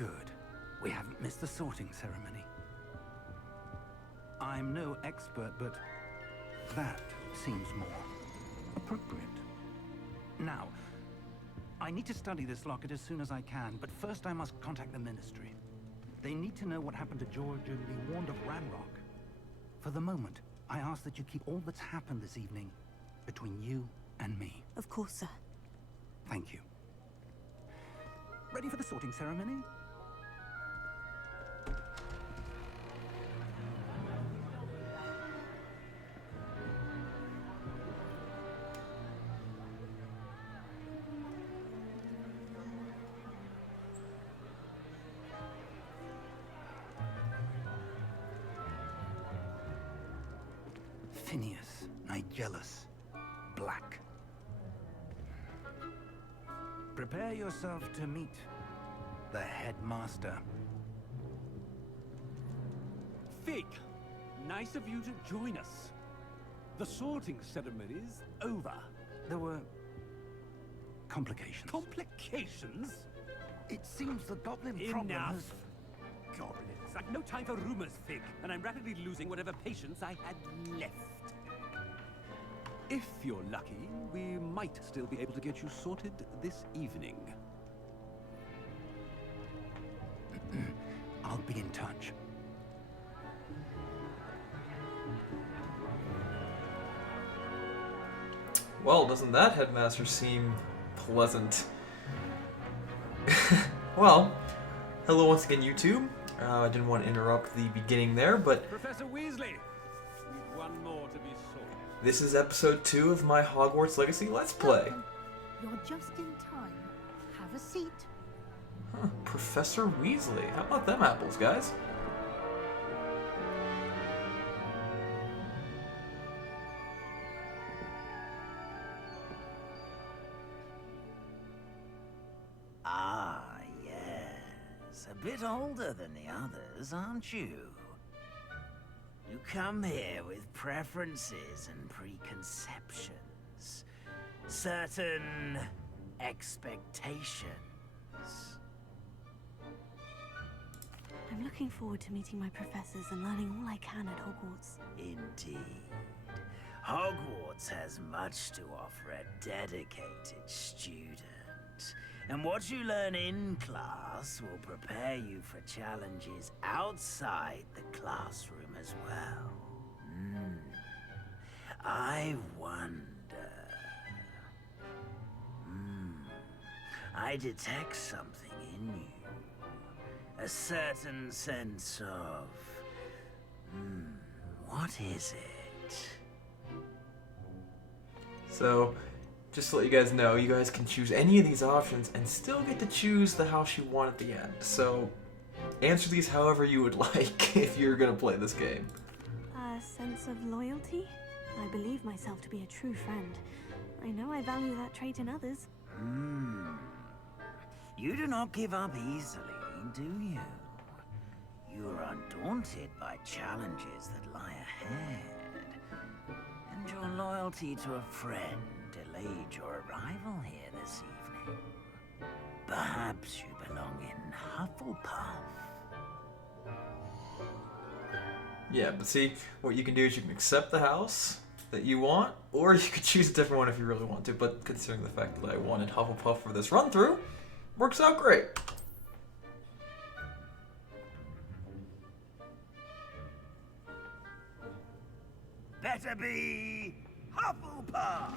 Good. We haven't missed the sorting ceremony. I'm no expert, but that seems more appropriate. Now, I need to study this locket as soon as I can, but first I must contact the Ministry. They need to know what happened to George and be warned of Ranrock. For the moment, I ask that you keep all that's happened this evening between you and me. Of course, sir. Thank you. Ready for the sorting ceremony? Phineas, Nigellus, Black. Prepare yourself to meet the headmaster. Fig, nice of you to join us. The sorting ceremony's over. There were complications. Complications? It seems the goblin problem Enough. has... Goblins. I've no time for rumors, Fig, and I'm rapidly losing whatever patience I had left. If you're lucky, we might still be able to get you sorted this evening. I'll be in touch. Well, doesn't that headmaster seem pleasant? Well, hello once again, YouTube. I didn't want to interrupt the beginning there, but Professor Weasley, we've one more to be sorted. this is episode 2 of my Hogwarts Legacy Let's Play. Welcome. You're just in time. Have a seat. Huh, Professor Weasley. How about them apples, guys? Ah, yes. A bit older than the others, aren't you? You come here with preferences and preconceptions. Certain expectations. I'm looking forward to meeting my professors and learning all I can at Hogwarts. Indeed. Hogwarts has much to offer a dedicated student. And what you learn in class will prepare you for challenges outside the classroom as well. I wonder... I detect something in you. A certain sense of... what is it? So, just to let you guys know, you guys can choose any of these options and still get to choose the house you want at the end. So, answer these however you would like if you're going to play this game. A sense of loyalty? I believe myself to be a true friend. I know I value that trait in others. You do not give up easily, do you? You are undaunted by challenges that lie ahead. And your loyalty to a friend delayed your arrival here this evening. Perhaps you belong in Hufflepuff. Yeah, but see, what you can do is you can accept the house that you want, or you could choose a different one if you really want to, but considering the fact that I wanted Hufflepuff for this run-through, works out great. Better be Hufflepuff!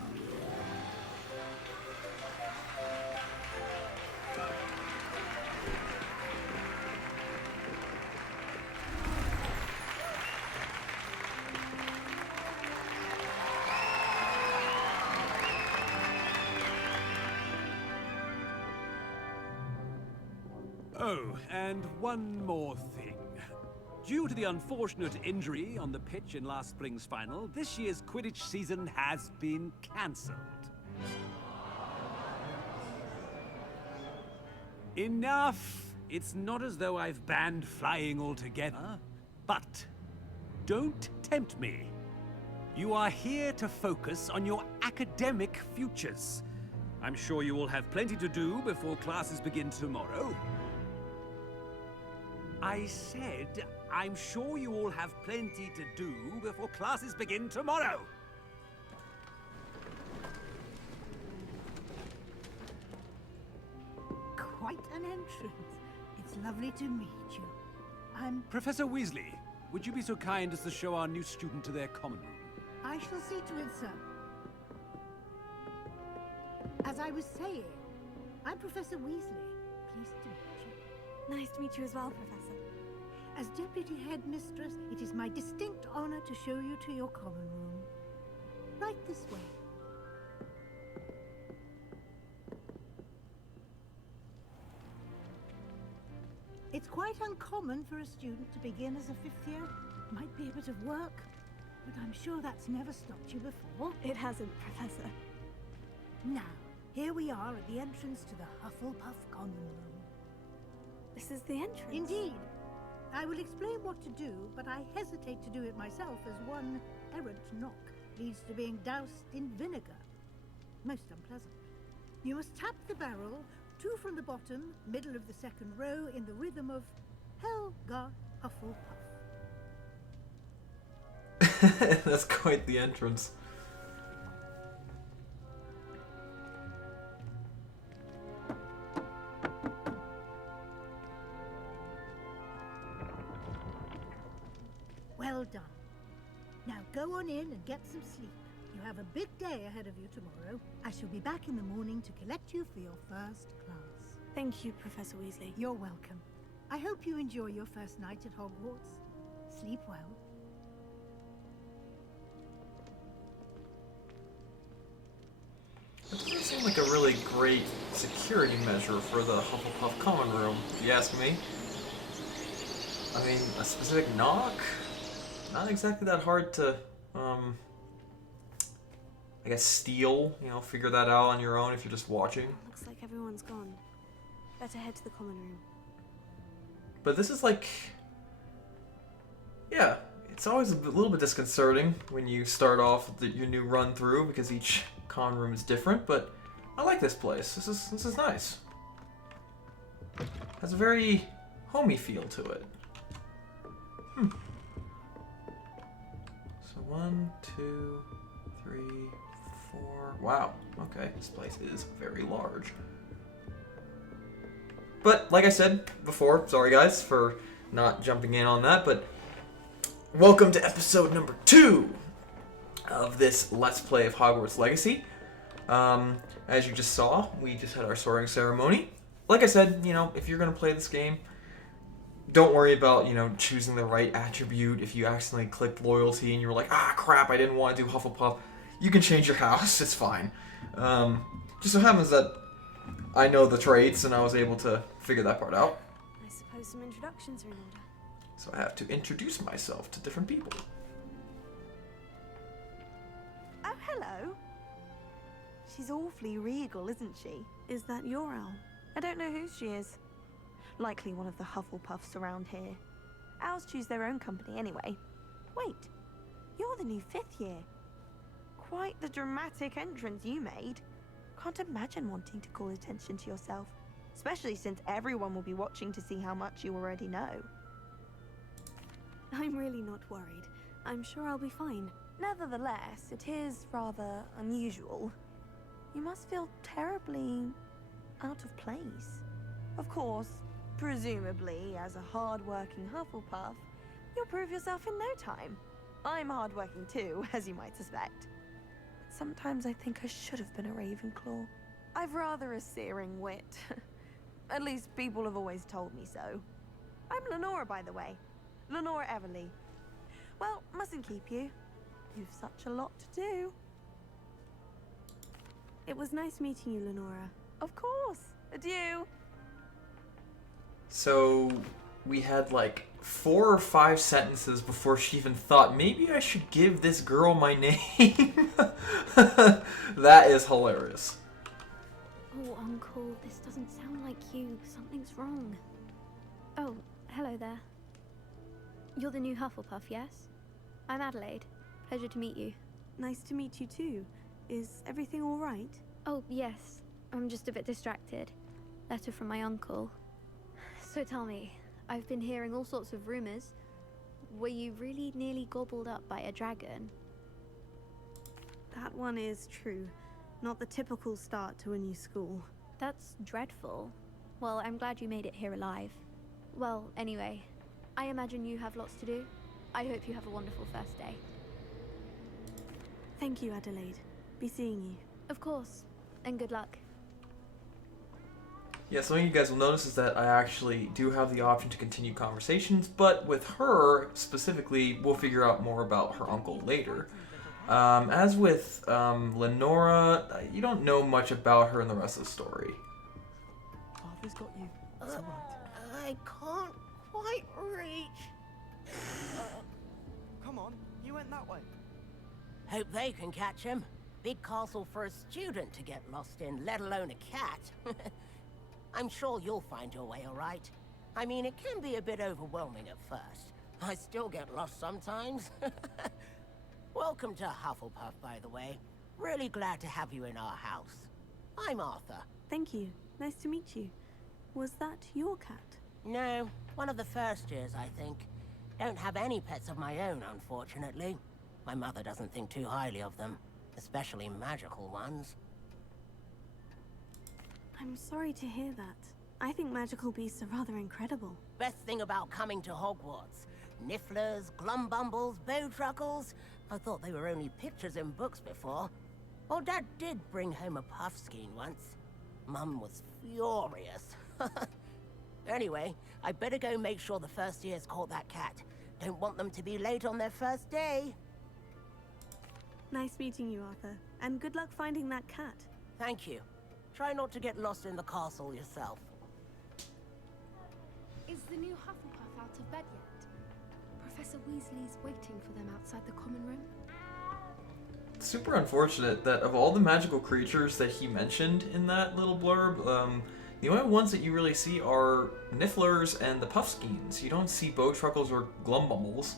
Oh, and one more thing. Due to the unfortunate injury on the pitch in last spring's final, this year's Quidditch season has been cancelled. Enough! It's not as though I've banned flying altogether, but don't tempt me. You are here to focus on your academic futures. I'm sure you will have plenty to do before classes begin tomorrow. I said, I'm sure you all have plenty to do before classes begin tomorrow. Quite an entrance. It's lovely to meet you. I'm... Professor Weasley, would you be so kind as to show our new student to their common room? I shall see to it, sir. As I was saying, I'm Professor Weasley. Pleased to meet you. Nice to meet you as well, Professor. As Deputy Headmistress, it is my distinct honor to show you to your common room. Right this way. It's quite uncommon for a student to begin as a fifth year. Might be a bit of work, but I'm sure that's never stopped you before. It hasn't, Professor. Now, here we are at the entrance to the Hufflepuff common room. This is the entrance. Indeed. I will explain what to do, but I hesitate to do it myself as one errant knock leads to being doused in vinegar. Most unpleasant. You must tap the barrel, 2 from the bottom, middle of the second row, in the rhythm of Helga Hufflepuff. That's quite the entrance. Well done. Now go on in and get some sleep. You have a big day ahead of you tomorrow. I shall be back in the morning to collect you for your first class. Thank you, Professor Weasley. You're welcome. I hope you enjoy your first night at Hogwarts. Sleep well. It doesn't seem like a really great security measure for the Hufflepuff common room, if you ask me. I mean, a specific knock? Not exactly that hard to, I guess steal, figure that out on your own if you're just watching. Looks like everyone's gone. Better head to the common room. But this is like, yeah, it's always a little bit disconcerting when you start off with your new run through because each common room is different, but I like this place. This is nice. Has a very homey feel to it. So 1, 2, 3, 4. Wow. Okay, this place is very large. But like I said before, sorry guys for not jumping in on that, but welcome to episode number 2 of this Let's Play of Hogwarts Legacy. As you just saw, we just had our soaring ceremony. Like I said, if you're going to play this game, don't worry about, choosing the right attribute. If you accidentally clicked loyalty and you were like, ah, crap, I didn't want to do Hufflepuff, you can change your house, it's fine. Just so happens that I know the traits and I was able to figure that part out. I suppose some introductions are in order. So I have to introduce myself to different people. Oh, hello. She's awfully regal, isn't she? Is that your owl? I don't know who she is. Likely one of the Hufflepuffs around here. Owls choose their own company anyway. Wait, you're the new 5th year. Quite the dramatic entrance you made. Can't imagine wanting to call attention to yourself, especially since everyone will be watching to see how much you already know. I'm really not worried. I'm sure I'll be fine. Nevertheless, it is rather unusual. You must feel terribly out of place. Of course, presumably, as a hard-working Hufflepuff, you'll prove yourself in no time. I'm hard-working too, as you might suspect. Sometimes I think I should have been a Ravenclaw. I've rather a searing wit. At least people have always told me so. I'm Lenora, by the way. Lenora Everly. Well, mustn't keep you. You've such a lot to do. It was nice meeting you, Lenora. Of course. Adieu. So we had like 4 or 5 sentences before she even thought, maybe I should give this girl my name. That is hilarious. Oh, Uncle, this doesn't sound like you. Something's wrong. Oh, hello there. You're the new Hufflepuff, yes? I'm Adelaide. Pleasure to meet you. Nice to meet you too. Is everything all right? Oh, yes. I'm just a bit distracted. Letter from my uncle. So tell me, I've been hearing all sorts of rumors. Were you really nearly gobbled up by a dragon? That one is true. Not the typical start to a new school. That's dreadful. Well, I'm glad you made it here alive. Well, anyway, I imagine you have lots to do. I hope you have a wonderful first day. Thank you, Adelaide. Be seeing you. Of course, and good luck. Yeah, something you guys will notice is that I actually do have the option to continue conversations, but with her, specifically, we'll figure out more about her uncle later. As with Lenora, you don't know much about her in the rest of the story. Arthur's got you. It's alright. I can't quite reach. Come on, you went that way. Hope they can catch him. Big castle for a student to get lost in, let alone a cat. I'm sure you'll find your way all right. I mean, it can be a bit overwhelming at first. I still get lost sometimes. Welcome to Hufflepuff, by the way. Really glad to have you in our house. I'm Arthur. Thank you. Nice to meet you. Was that your cat? No, one of the first years, I think. Don't have any pets of my own, unfortunately. My mother doesn't think too highly of them, especially magical ones. I'm sorry to hear that. I think magical beasts are rather incredible. Best thing about coming to Hogwarts. Nifflers, glumbumbles, bowtruckles. I thought they were only pictures in books before. Well, Dad did bring home a puffskein once. Mum was furious. Anyway, I better go make sure the first years caught that cat. Don't want them to be late on their first day. Nice meeting you, Arthur. And good luck finding that cat. Thank you. Try not to get lost in the castle yourself. Is the new Hufflepuff out of bed yet? Professor Weasley's waiting for them outside the common room. It's super unfortunate that of all the magical creatures that he mentioned in that little blurb, the only ones that you really see are Nifflers and the Puffskeins. You don't see Bowtruckles or Glumbumbles.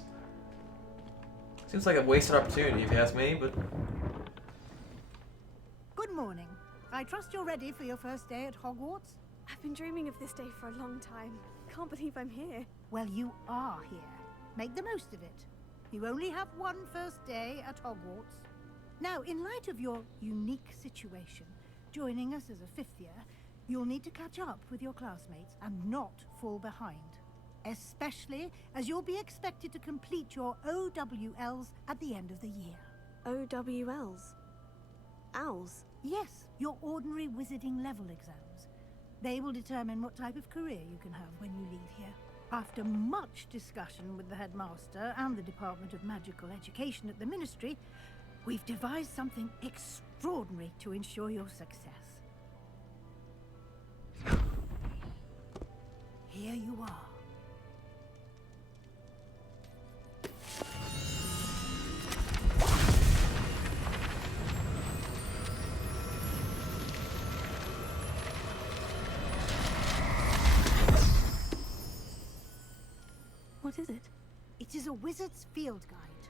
Seems like a wasted opportunity if you ask me, but... Good morning. I trust you're ready for your first day at Hogwarts? I've been dreaming of this day for a long time. Can't believe I'm here. Well, you are here. Make the most of it. You only have one first day at Hogwarts. Now, in light of your unique situation, joining us as a 5th year, you'll need to catch up with your classmates and not fall behind. Especially as you'll be expected to complete your OWLs at the end of the year. OWLs? Owls? Yes, your ordinary wizarding level exams. They will determine what type of career you can have when you leave here. After much discussion with the headmaster and the Department of Magical Education at the Ministry, we've devised something extraordinary to ensure your success. Here you are. What is it? It is a wizard's field guide.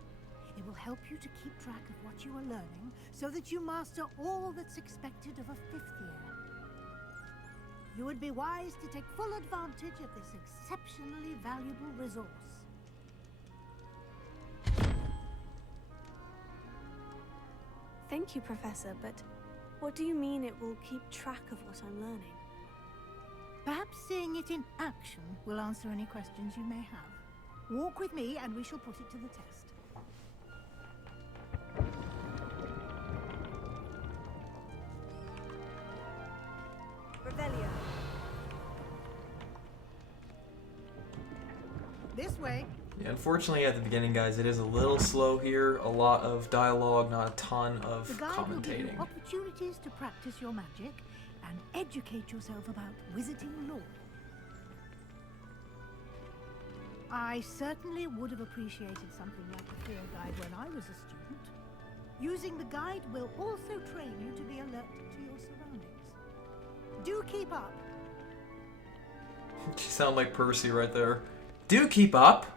It will help you to keep track of what you are learning so that you master all that's expected of a 5th year. You would be wise to take full advantage of this exceptionally valuable resource. Thank you, Professor, but what do you mean it will keep track of what I'm learning? Perhaps seeing it in action will answer any questions you may have. Walk with me and we shall put it to the test. Revelio. This way. Yeah, unfortunately, at the beginning, guys, it is a little slow here. A lot of dialogue, not a ton of The guide will give you commentating. opportunities to practice your magic and educate yourself about wizarding lore. I certainly would have appreciated something like a field guide when I was a student. Using the guide will also train you to be alert to your surroundings. Do keep up. She sound like Percy right there. Do keep up!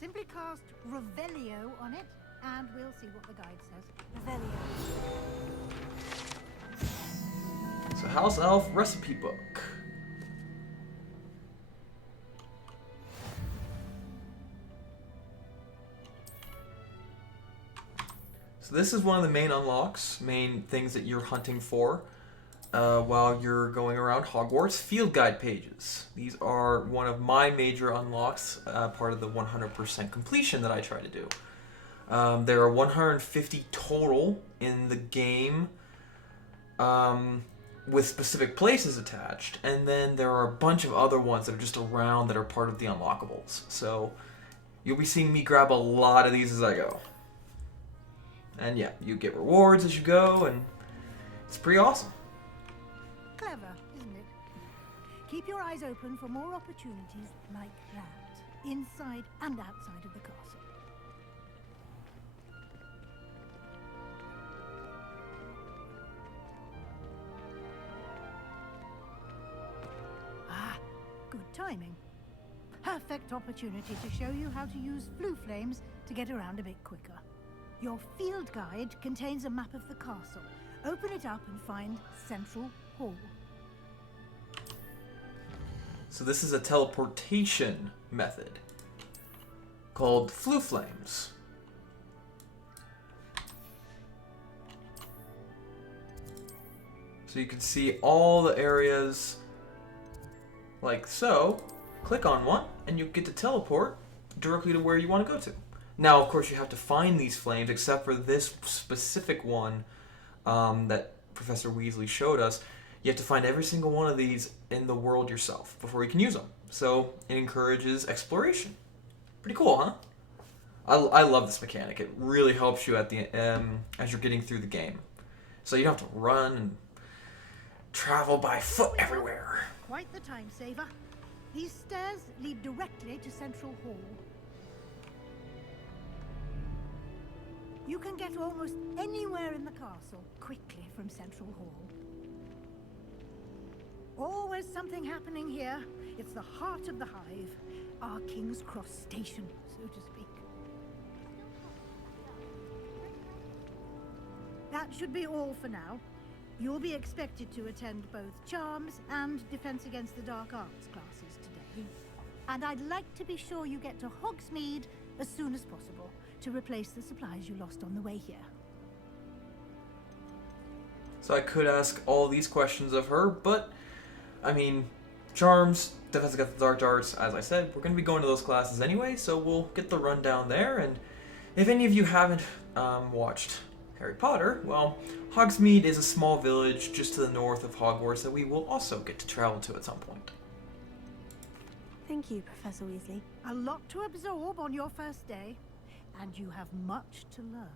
Simply cast Revelio on it, and we'll see what the guide says. Revelio. So, House Elf Recipe Book. So this is one of the main unlocks, main things that you're hunting for while you're going around Hogwarts. Field guide pages. These are one of my major unlocks, part of the 100% completion that I try to do. There are 150 total in the game with specific places attached, and then there are a bunch of other ones that are just around that are part of the unlockables. So you'll be seeing me grab a lot of these as I go. And yeah, you get rewards as you go, and it's pretty awesome. Clever, isn't it? Keep your eyes open for more opportunities like that, inside and outside of the castle. Ah, good timing. Perfect opportunity to show you how to use flue flames to get around a bit quicker. Your field guide contains a map of the castle. Open it up and find Central Hall. So this is a teleportation method called flue flames. So you can see all the areas like so. Click on one and you get to teleport directly to where you want to go to. Now, of course, you have to find these flames, except for this specific one that Professor Weasley showed us. You have to find every single one of these in the world yourself before you can use them. So it encourages exploration. Pretty cool, huh? I love this mechanic. It really helps you at the as you're getting through the game. So you don't have to run and travel by foot everywhere. Quite the time saver. These stairs lead directly to Central Hall. You can get almost anywhere in the castle quickly from Central Hall. Always something happening here. It's the heart of the hive, our King's Cross station, so to speak. That should be all for now. You'll be expected to attend both Charms and Defense Against the Dark Arts classes today. And I'd like to be sure you get to Hogsmeade as soon as possible to replace the supplies you lost on the way here. So I could ask all these questions of her, but I mean, Charms, Defense Against the Dark Arts, as I said, we're going to be going to those classes anyway, so we'll get the rundown there. And if any of you haven't watched Harry Potter, well, Hogsmeade is a small village just to the north of Hogwarts that we will also get to travel to at some point. Thank you, Professor Weasley. A lot to absorb on your first day, and you have much to learn.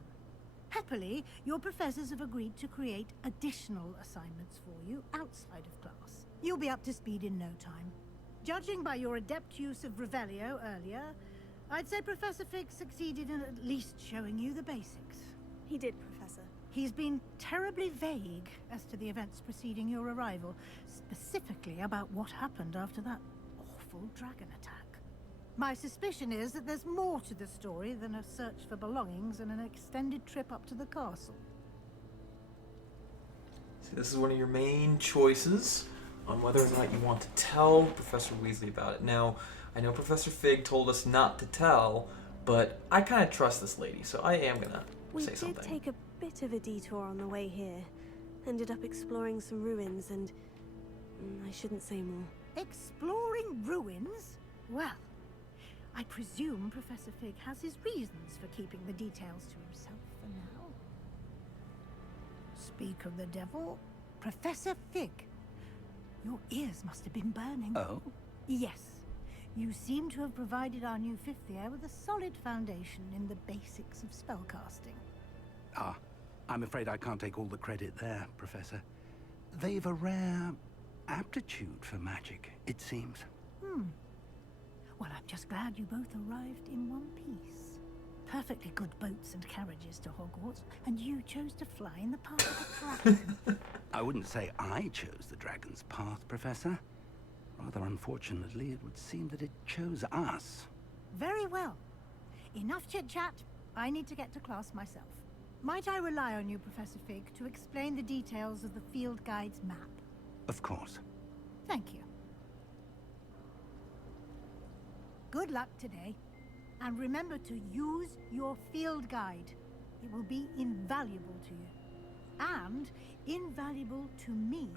Happily, your professors have agreed to create additional assignments for you outside of class. You'll be up to speed in no time. Judging by your adept use of Revelio earlier, I'd say Professor Fig succeeded in at least showing you the basics. He did, Professor. He's been terribly vague as to the events preceding your arrival, specifically about what happened after that awful dragon attack. My suspicion is that there's more to the story than a search for belongings and an extended trip up to the castle. See, this is one of your main choices on whether or not you want to tell Professor Weasley about it. Now, I know Professor Fig told us not to tell, but I kind of trust this lady, so I am gonna say something. We did take a bit of a detour on the way here. Ended up exploring some ruins and... I shouldn't say more. Exploring ruins? Well, I presume Professor Fig has his reasons for keeping the details to himself for now. Speak of the devil, Professor Fig. Your ears must have been burning. Oh? Yes. You seem to have provided our new fifth year with a solid foundation in the basics of spellcasting. Ah, I'm afraid I can't take all the credit there, Professor. They've a rare aptitude for magic, it seems. Well, I'm just glad you both arrived in one piece. Perfectly good boats and carriages to Hogwarts, and you chose to fly in the path of the dragon. I wouldn't say I chose the dragon's path, Professor. Rather unfortunately, it would seem that it chose us. Very well. Enough chit-chat. I need to get to class myself. Might I rely on you, Professor Fig, to explain the details of the field guide's map? Of course. Thank you. Good luck today. And remember to use your field guide. It will be invaluable to you. And invaluable to me,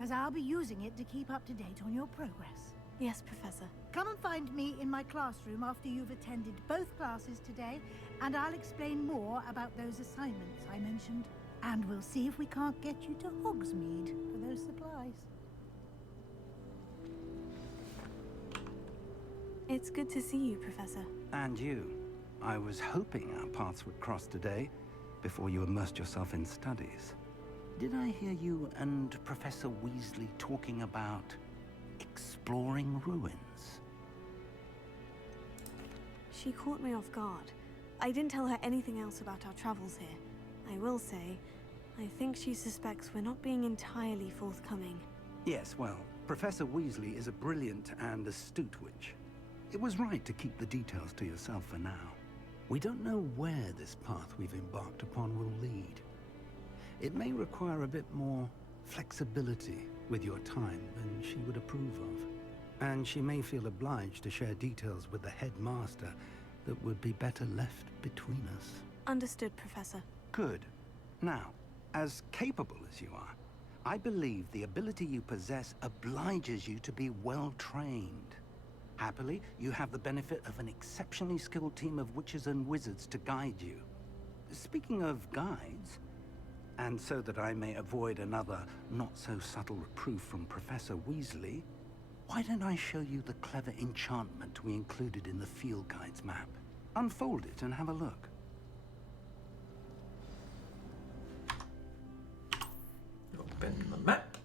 as I'll be using it to keep up to date on your progress. Yes, Professor. Come and find me in my classroom after you've attended both classes today, and I'll explain more about those assignments I mentioned. And we'll see if we can't get you to Hogsmeade for those supplies. It's good to see you, Professor. And you. I was hoping our paths would cross today, before you immersed yourself in studies. Did I hear you and Professor Weasley talking about exploring ruins? She caught me off guard. I didn't tell her anything else about our travels here. I will say, I think she suspects we're not being entirely forthcoming. Yes, well, Professor Weasley is a brilliant and astute witch. It was right to keep the details to yourself for now. We don't know where this path we've embarked upon will lead. It may require a bit more flexibility with your time than she would approve of. And she may feel obliged to share details with the headmaster that would be better left between us. Understood, Professor. Good. Now, as capable as you are, I believe the ability you possess obliges you to be well trained. Happily, you have the benefit of an exceptionally skilled team of witches and wizards to guide you. Speaking of guides, and so that I may avoid another not-so-subtle reproof from Professor Weasley, why don't I show you the clever enchantment we included in the field guide's map? Unfold it and have a look. Open the map.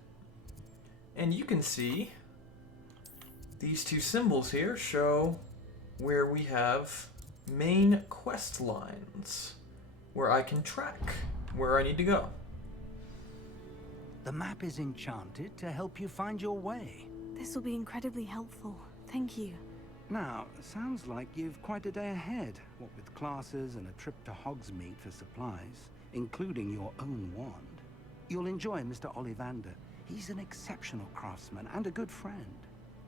And you can see these two symbols here show where we have main quest lines, where I can track where I need to go. The map is enchanted to help you find your way. This will be incredibly helpful. Thank you. Now, sounds like you've quite a day ahead, what with classes and a trip to Hogsmeade for supplies, including your own wand. You'll enjoy Mr. Ollivander. He's an exceptional craftsman and a good friend.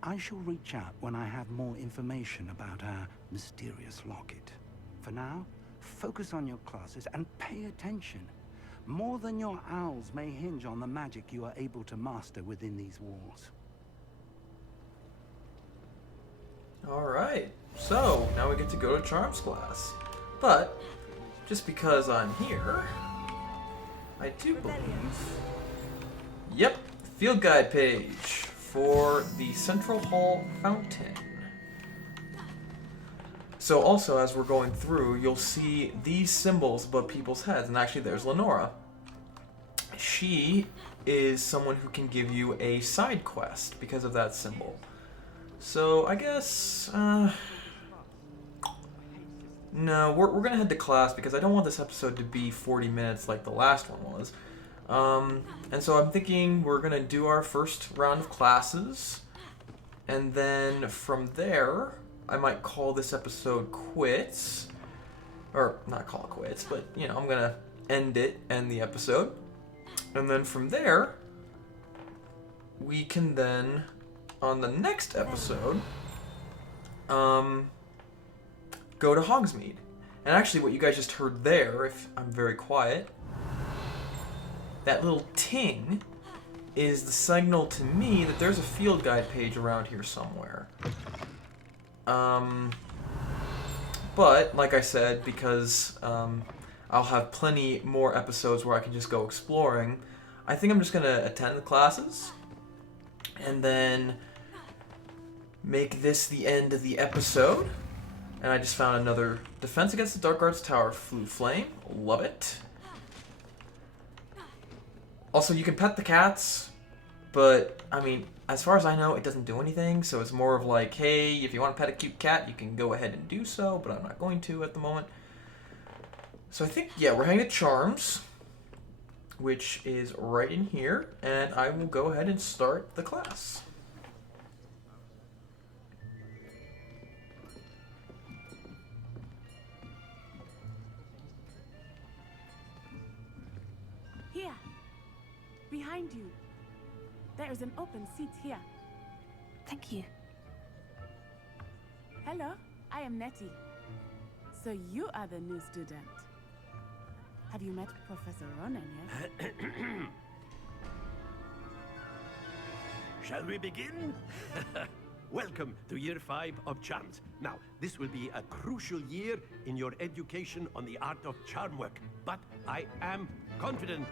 I shall reach out when I have more information about our mysterious locket. For now, focus on your classes and pay attention. More than your owls may hinge on the magic you are able to master within these walls. Alright, so now we get to go to Charms class. But, just because I'm here, I do believe... Yep, field guide page for the Central Hall Fountain. So also, as we're going through, you'll see these symbols above people's heads, and actually there's Lenora. She is someone who can give you a side quest because of that symbol. So, I guess, no, we're gonna head to class because I don't want this episode to be 40 minutes like the last one was. And so I'm thinking we're gonna do our first round of classes, and then from there, I might call this episode quits. Or, not call it quits, but, you know, I'm gonna end the episode. And then from there, we can then, on the next episode, go to Hogsmeade. And actually what you guys just heard there, if I'm very quiet, that little ting is the signal to me that there's a field guide page around here somewhere. But, like I said, because I'll have plenty more episodes where I can just go exploring, I think I'm just going to attend the classes and then make this the end of the episode. And I just found another Defense Against the Dark Arts Tower Flu Flame. Love it. Also, you can pet the cats, but, I mean, as far as I know, it doesn't do anything, so it's more of like, hey, if you want to pet a cute cat, you can go ahead and do so, but I'm not going to at the moment. So I think, yeah, we're heading to Charms, which is right in here, and I will go ahead and start the class. Here, behind you. There is an open seat here. Thank you. Hello, I am Nettie. So you are the new student. Have you met Professor Ronan yet? Shall we begin? Welcome to Year 5 of Charms. Now, this will be a crucial year in your education on the art of charm work, but I am confident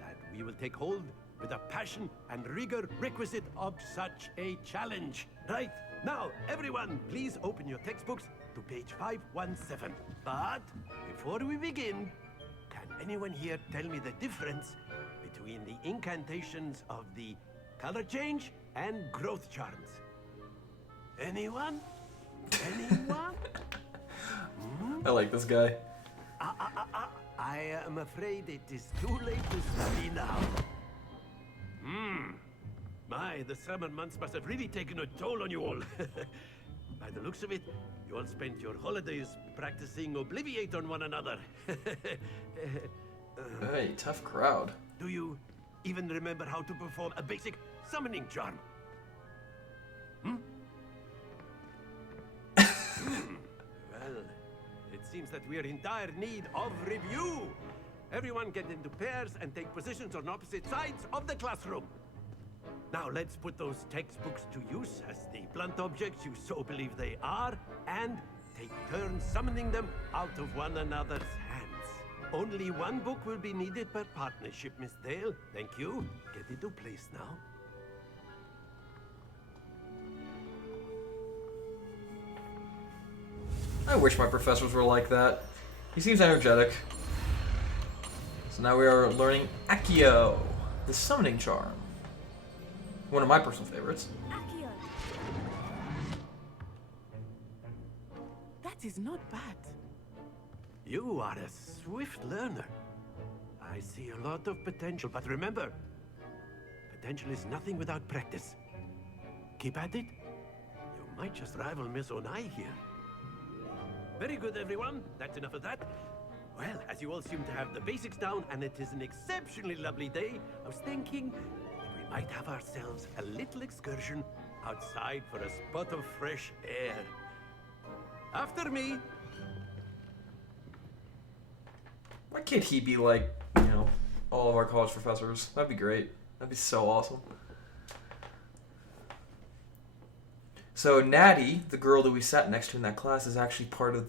that we will take hold with the passion and rigor requisite of such a challenge. Right, now, everyone, please open your textbooks to page 517. But before we begin, can anyone here tell me the difference between the incantations of the color change and growth charms? Anyone? Anyone? I like this guy. I am afraid it is too late to study now. My, the summer months must have really taken a toll on you all. By the looks of it, you all spent your holidays practicing Obliviate on one another. Hey, tough crowd. Do you even remember how to perform a basic summoning charm? Well, it seems that we are in dire need of review. Everyone get into pairs and take positions on opposite sides of the classroom. Now let's put those textbooks to use as the blunt objects you so believe they are, and take turns summoning them out of one another's hands. Only one book will be needed per partnership, Miss Dale. Thank you. Get into place now. I wish my professors were like that. He seems energetic. So now we are learning Accio, the summoning charm. One of my personal favorites. Accio! That is not bad. You are a swift learner. I see a lot of potential, but remember, potential is nothing without practice. Keep at it. You might just rival Miss Onai here. Very good, everyone. That's enough of that. Well, as you all seem to have the basics down, and it is an exceptionally lovely day, I was thinking that we might have ourselves a little excursion outside for a spot of fresh air. After me. Why can't he be like, you know, all of our college professors? That'd be great. That'd be so awesome. So Natty, the girl that we sat next to in that class, is actually part of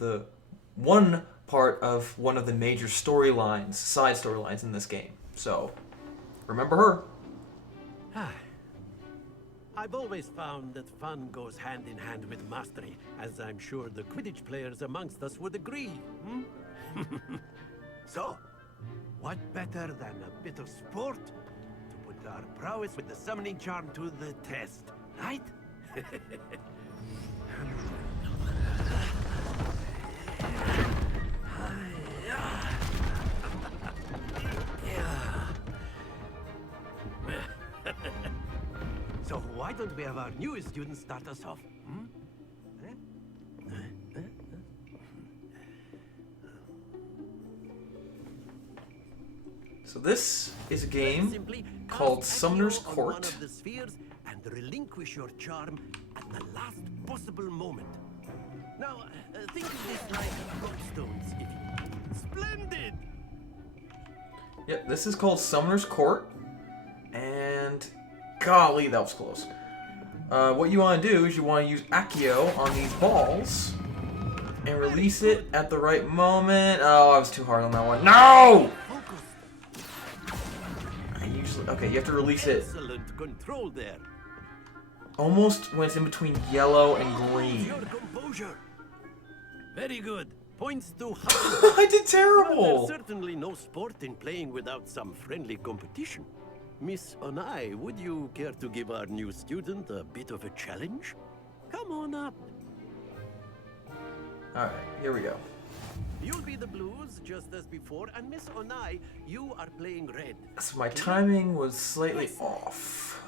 one of the major storylines, side storylines in this game. So, remember her. I've always found that fun goes hand in hand with mastery, as I'm sure the Quidditch players amongst us would agree. So, what better than a bit of sport to put our prowess with the summoning charm to the test, right? So why don't we have our newest student start us off? So this is a game called Summoner's Court. One of the spheres and relinquish your charm at the last possible moment. Now, think of this like bloodstones, if you... Splendid! Yep, this is called Summoner's Court. And golly, that was close. What you want to do is you want to use Accio on these balls and release it at the right moment. Oh, I was too hard on that one. No! Okay, you have to release it. Excellent control there. Almost when it's in between yellow and green. Your composure. Very good. Points to I did terrible. Well, there's certainly no sport in playing without some friendly competition. Miss Onai, would you care to give our new student a bit of a challenge? Come on up. Alright, here we go. You'll be the blues, just as before, and Miss Onai, you are playing red. So my timing was slightly off.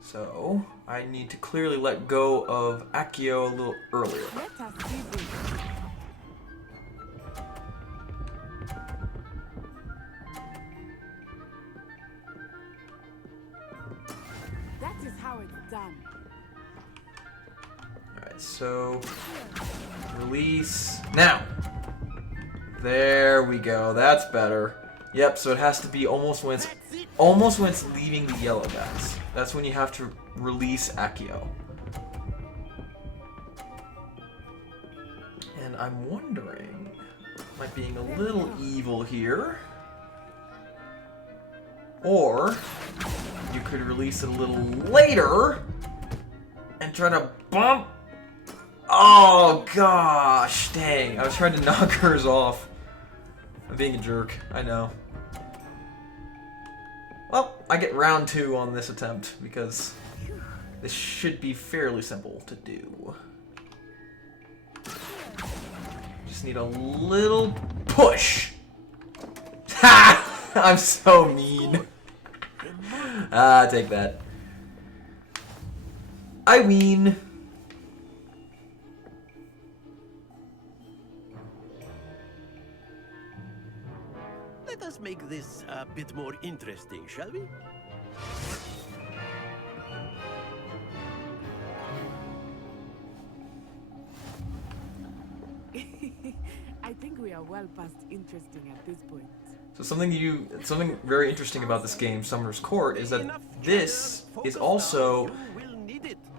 So, I need to clearly let go of Accio a little earlier. That is how it's done. Alright, so release now. There we go. That's better. Yep, so it has to be almost when it's leaving the yellow guys. That's when you have to release Accio. And I'm wondering, am I being a little evil here? Or you could release it a little later and try to bump. Oh gosh, dang. I was trying to knock hers off. I'm being a jerk, I know. Well, I get round 2 on this attempt because this should be fairly simple to do. Just need a little push. Ha! I'm so mean. Ah, take that. I ween. Let us make this a bit more interesting, shall we? I think we are well past interesting at this point. So something very interesting about this game, Summoner's Court, is that this is also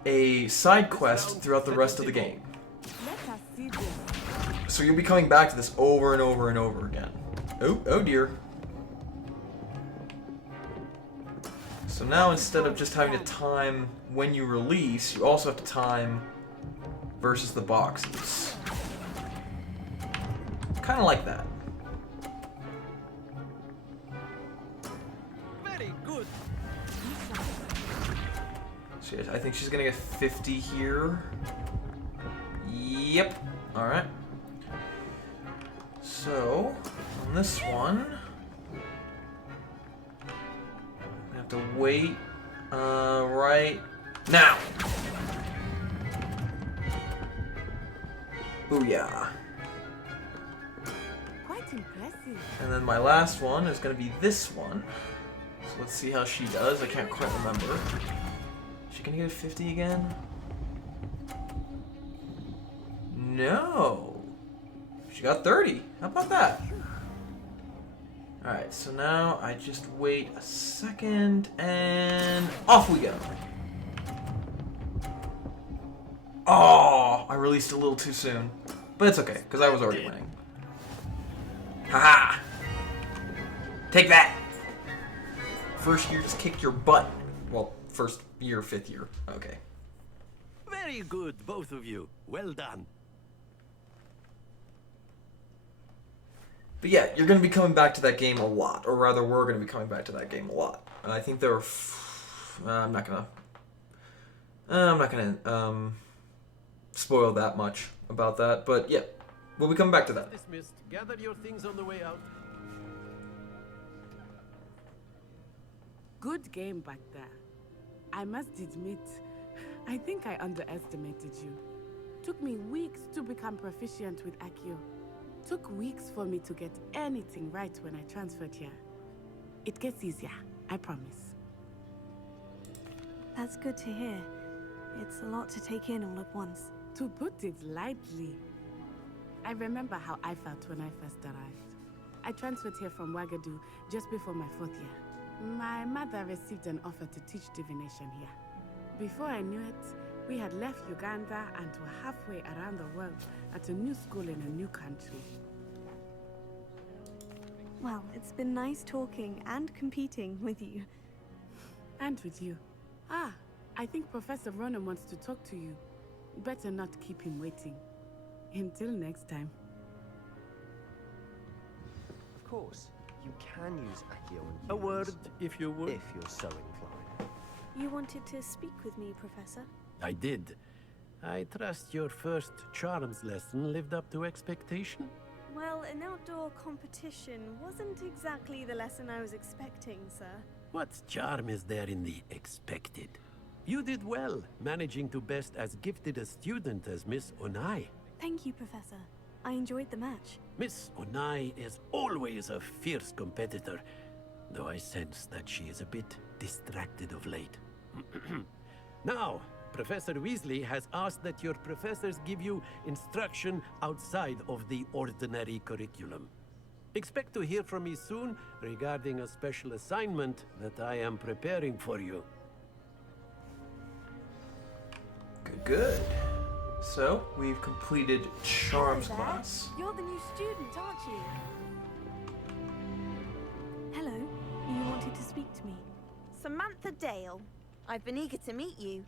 a side quest throughout the rest of the game. Let us see this. So you'll be coming back to this over and over and over again. Oh dear. So now instead of just having to time when you release, you also have to time versus the boxes. Kind of like that. Very good. I think she's gonna get 50 here. Yep. Alright. So, on this one, I have to wait right now. Booyah. Quite impressive. And then my last one is going to be this one. So let's see how she does. I can't quite remember. Is she going to get a 50 again? No. She got 30. How about that? Alright, so now I just wait a second and off we go. Oh, I released a little too soon. But it's okay, because I was already winning. Haha! Take that! First year just kicked your butt. Well, first year, 5th year. Okay. Very good, both of you. Well done. But yeah, you're going to be coming back to that game a lot. Or rather, we're going to be coming back to that game a lot. And I think there are... I'm not going to spoil that much about that. But yeah, we'll be coming back to that. Dismissed. Gather your things on the way out. Good game back there. I must admit, I think I underestimated you. Took me weeks to become proficient with Accio. Took weeks for me to get anything right when I transferred here. It gets easier, I promise. That's good to hear. It's a lot to take in all at once. To put it lightly, I remember how I felt when I first arrived. I transferred here from Wagadu just before my 4th year. My mother received an offer to teach divination here. Before I knew it, we had left Uganda and were halfway around the world at a new school in a new country. Well, it's been nice talking and competing with you. And with you. Ah, I think Professor Ronan wants to talk to you. Better not keep him waiting. Until next time. Of course, you can use Accio and A word, if you would. if you're so inclined. You wanted to speak with me, Professor? I did. I trust your first charms lesson lived up to expectation? Well, an outdoor competition wasn't exactly the lesson I was expecting, sir. What charm is there in the expected? You did well, managing to best as gifted a student as Miss Onai. Thank you, Professor. I enjoyed the match. Miss Onai is always a fierce competitor, though I sense that she is a bit distracted of late. Now, Professor Weasley has asked that your professors give you instruction outside of the ordinary curriculum. Expect to hear from me soon regarding a special assignment that I am preparing for you. Good, good. So, we've completed Charms Hello there. class. You're the new student, aren't you? Hello. You wanted to speak to me? Samantha Dale. I've been eager to meet you.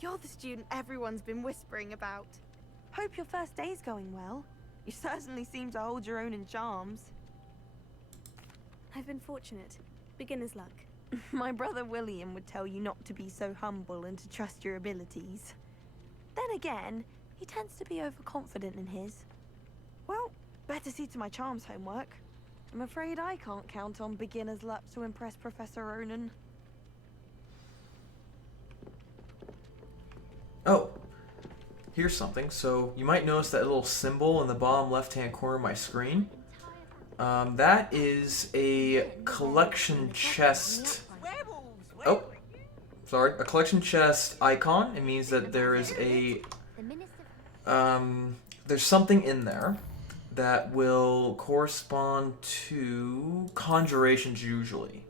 You're the student everyone's been whispering about. Hope your first day's going well. You certainly seem to hold your own in charms. I've been fortunate. Beginner's luck. My brother William would tell you not to be so humble and to trust your abilities. Then again, he tends to be overconfident in his. Well, better see to my charms homework. I'm afraid I can't count on beginner's luck to impress Professor Ronan. Oh, here's something. So you might notice that little symbol in the bottom left-hand corner of my screen. That is a collection chest. Oh, sorry, a collection chest icon. It means that there is a there's something in there that will correspond to conjurations usually.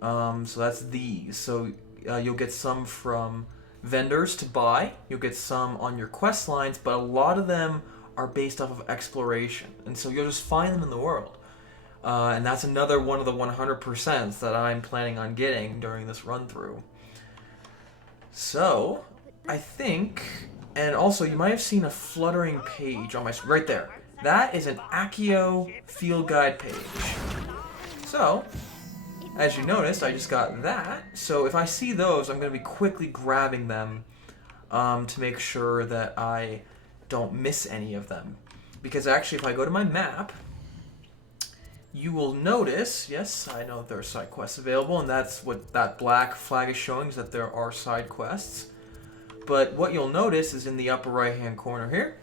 So that's these. So you'll get some from vendors to buy. You'll get some on your quest lines, but a lot of them are based off of exploration, and so you'll just find them in the world. And that's another one of the 100% that I'm planning on getting during this run-through. So, I think, and also you might have seen a fluttering page on my screen, right there. That is an Accio field guide page. So, as you noticed, I just got that. So if I see those, I'm going to be quickly grabbing them to make sure that I don't miss any of them. Because actually, if I go to my map, you will notice, yes, I know there are side quests available, and that's what that black flag is showing, is that there are side quests. But what you'll notice is in the upper right-hand corner here,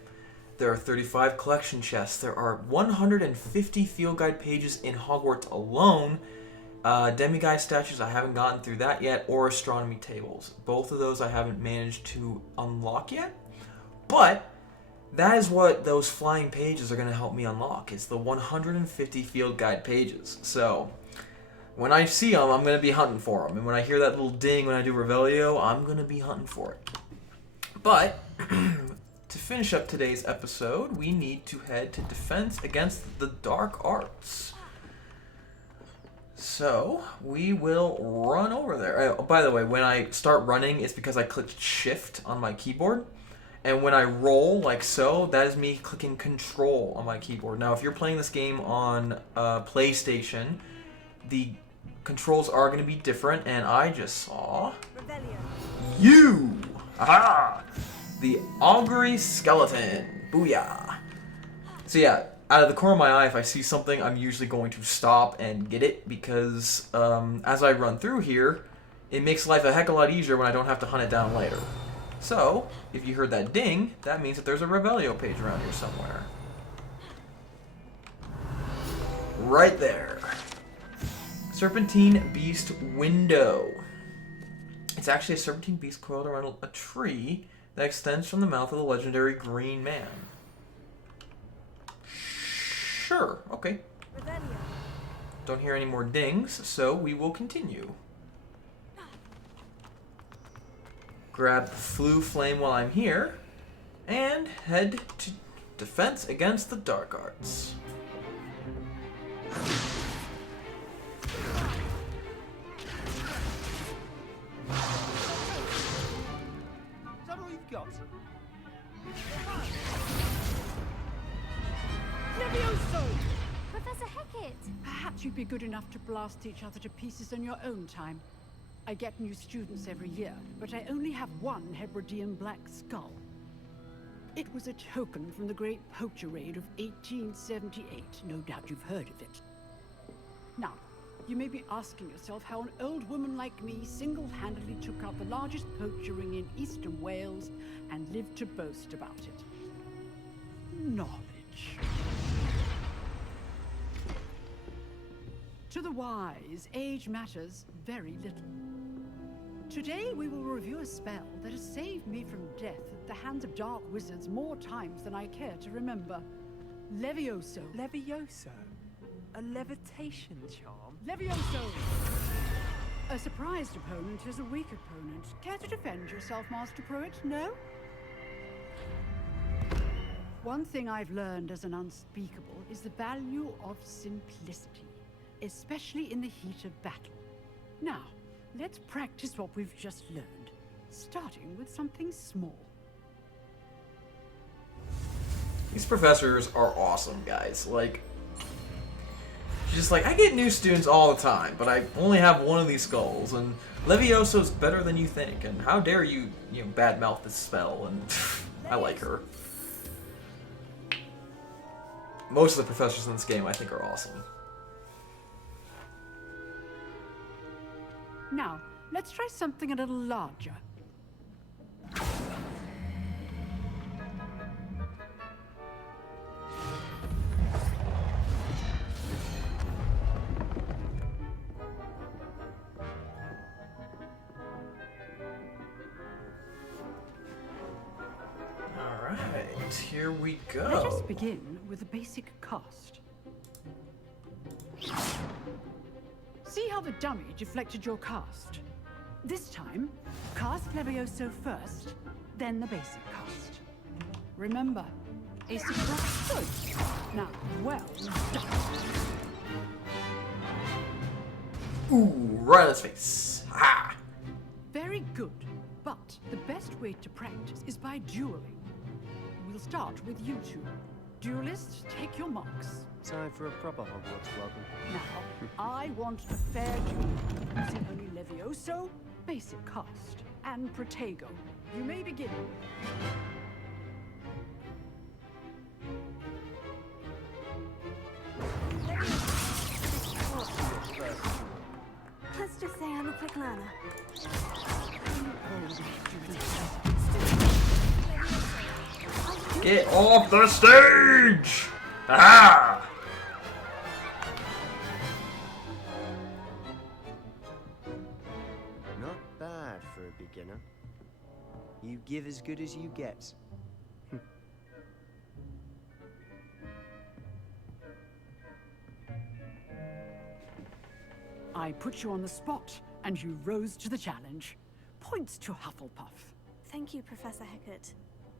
there are 35 collection chests. There are 150 field guide pages in Hogwarts alone. Demiguise statues, I haven't gotten through that yet, or astronomy tables. Both of those I haven't managed to unlock yet. But that is what those flying pages are going to help me unlock. It's the 150 field guide pages. So when I see them, I'm going to be hunting for them. And when I hear that little ding when I do Revelio, I'm going to be hunting for it. But to finish up today's episode, we need to head to Defense Against the Dark Arts. So, we will run over there. By the way, when I start running, it's because I clicked Shift on my keyboard. And when I roll, like so, that is me clicking Control on my keyboard. Now, if you're playing this game on PlayStation, the controls are going to be different. And I just saw... you! Aha! The Augury Skeleton. Booyah! So yeah, out of the corner of my eye, if I see something, I'm usually going to stop and get it, because as I run through here, it makes life a heck of a lot easier when I don't have to hunt it down later. So, if you heard that ding, that means that there's a Revelio page around here somewhere. Right there. Serpentine Beast Window. It's actually a serpentine beast coiled around a tree that extends from the mouth of the legendary Green Man. Sure, okay. Don't hear any more dings, so we will continue. Grab the Flu Flame while I'm here, and head to Defense Against the Dark Arts. Is that all you've got? Levioso! Professor Hecat! Perhaps you'd be good enough to blast each other to pieces on your own time. I get new students every year, but I only have one Hebridean black skull. It was a token from the Great Poacher Raid of 1878. No doubt you've heard of it. Now, you may be asking yourself how an old woman like me single-handedly took out the largest poacher ring in eastern Wales and lived to boast about it. Knowledge. To the wise, age matters very little. Today we will review a spell that has saved me from death at the hands of dark wizards more times than I care to remember. Levioso. Levioso? A levitation charm? Levioso! A surprised opponent is a weak opponent. Care to defend yourself, Master Pruitt? No? One thing I've learned as an unspeakable is the value of simplicity, especially in the heat of battle. Now, let's practice what we've just learned, starting with something small. These professors are awesome, guys. Like, just like, I get new students all the time, but I only have one of these skulls, and Levioso's better than you think, and how dare you, badmouth this spell, and I like her. Most of the professors in this game, I think, are awesome. Now, let's try something a little larger. Alright, here we go. Let us begin with a basic cast. See how the dummy deflected your cast? This time, cast Levioso first, then the basic cast. Remember, a surprise. Good. Now, well done. Ooh, right in his face. Ha! Very good, but the best way to practice is by dueling. We'll start with you two. Duelists, take your marks. Time for a proper Hogwarts welcome. Now, I want a fair duel, using only Levioso, basic cast, and Protego. You may begin. Let's just say I'm a quick learner. Get off the stage! Aha! Not bad for a beginner. You give as good as you get. I put you on the spot, and you rose to the challenge. Points to Hufflepuff. Thank you, Professor Hecat.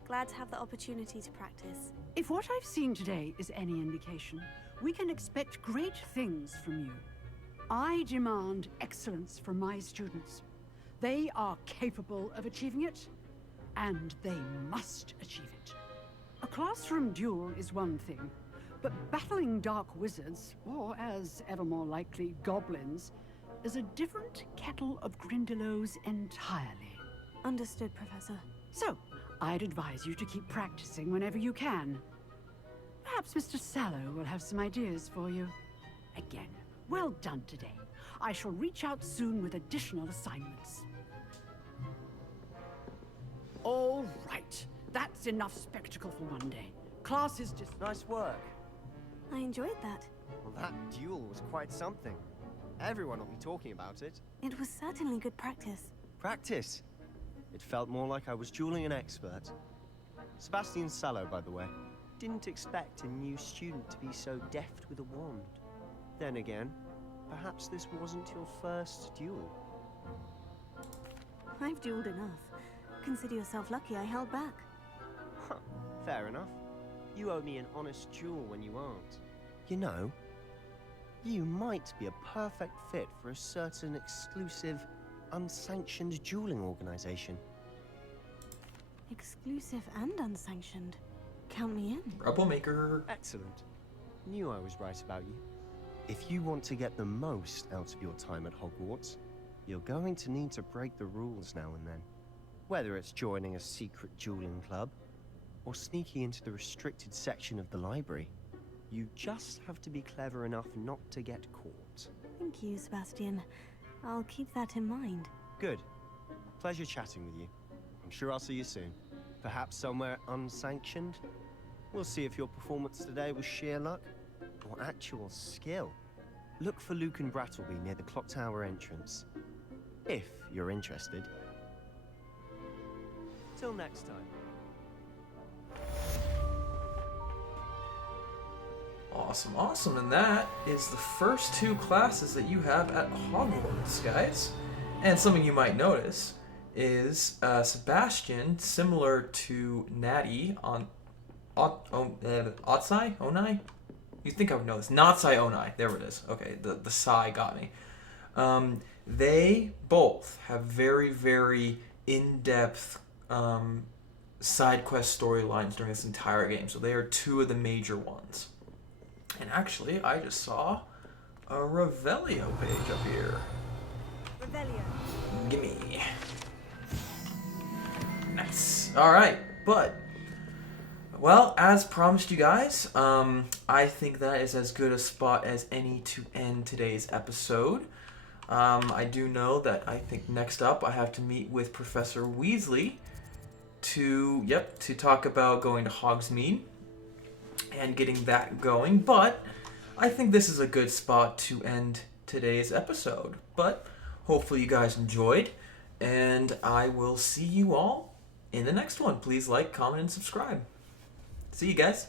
Glad to have the opportunity to practice. If what I've seen today is any indication, we can expect great things from you. I demand excellence from my students. They are capable of achieving it, and they must achieve it. A classroom duel is one thing, but battling dark wizards, or as ever more likely, goblins, is a different kettle of Grindylows entirely. Understood, Professor. So, I'd advise you to keep practicing whenever you can. Perhaps Mr. Sallow will have some ideas for you. Again, well done today. I shall reach out soon with additional assignments. All right. That's enough spectacle for one day. Class is just... Nice work. I enjoyed that. Well, that duel was quite something. Everyone will be talking about it. It was certainly good practice. Practice? It felt more like I was dueling an expert. Sebastian Sallow, by the way. Didn't expect a new student to be so deft with a wand. Then again, perhaps this wasn't your first duel. I've dueled enough. Consider yourself lucky I held back. Huh, fair enough. You owe me an honest duel when you aren't. You know, you might be a perfect fit for a certain exclusive, unsanctioned dueling organization. Exclusive and unsanctioned. Count me in. Troublemaker. Excellent. Knew I was right about you. If you want to get the most out of your time at Hogwarts, you're going to need to break the rules now and then. Whether it's joining a secret dueling club, or sneaking into the restricted section of the library, you just have to be clever enough not to get caught. Thank you, Sebastian. I'll keep that in mind. Good. Pleasure chatting with you. I'm sure I'll see you soon. Perhaps somewhere unsanctioned? We'll see if your performance today was sheer luck or actual skill. Look for Luke and Brattleby near the Clock Tower entrance. if you're interested. Till next time. Awesome, awesome. And that is the first 2 classes that you have at Hogwarts, guys. And something you might notice is Sebastian, similar to Natty on Otsai? Onai? You'd think I would know this. Natsai Onai. There it is. Okay, the Sai got me. They both have very, very in-depth side quest storylines during this entire game. So they are 2 of the major ones. And actually, I just saw a Revelio page up here. Revelio. Gimme. Nice. Alright, but, well, as promised you guys, I think that is as good a spot as any to end today's episode. I do know that I think next up I have to meet with Professor Weasley to talk about going to Hogsmeade and getting that going, but I think this is a good spot to end today's episode. But hopefully you guys enjoyed, and I will see you all in the next one. Please like, comment, and subscribe. See you guys.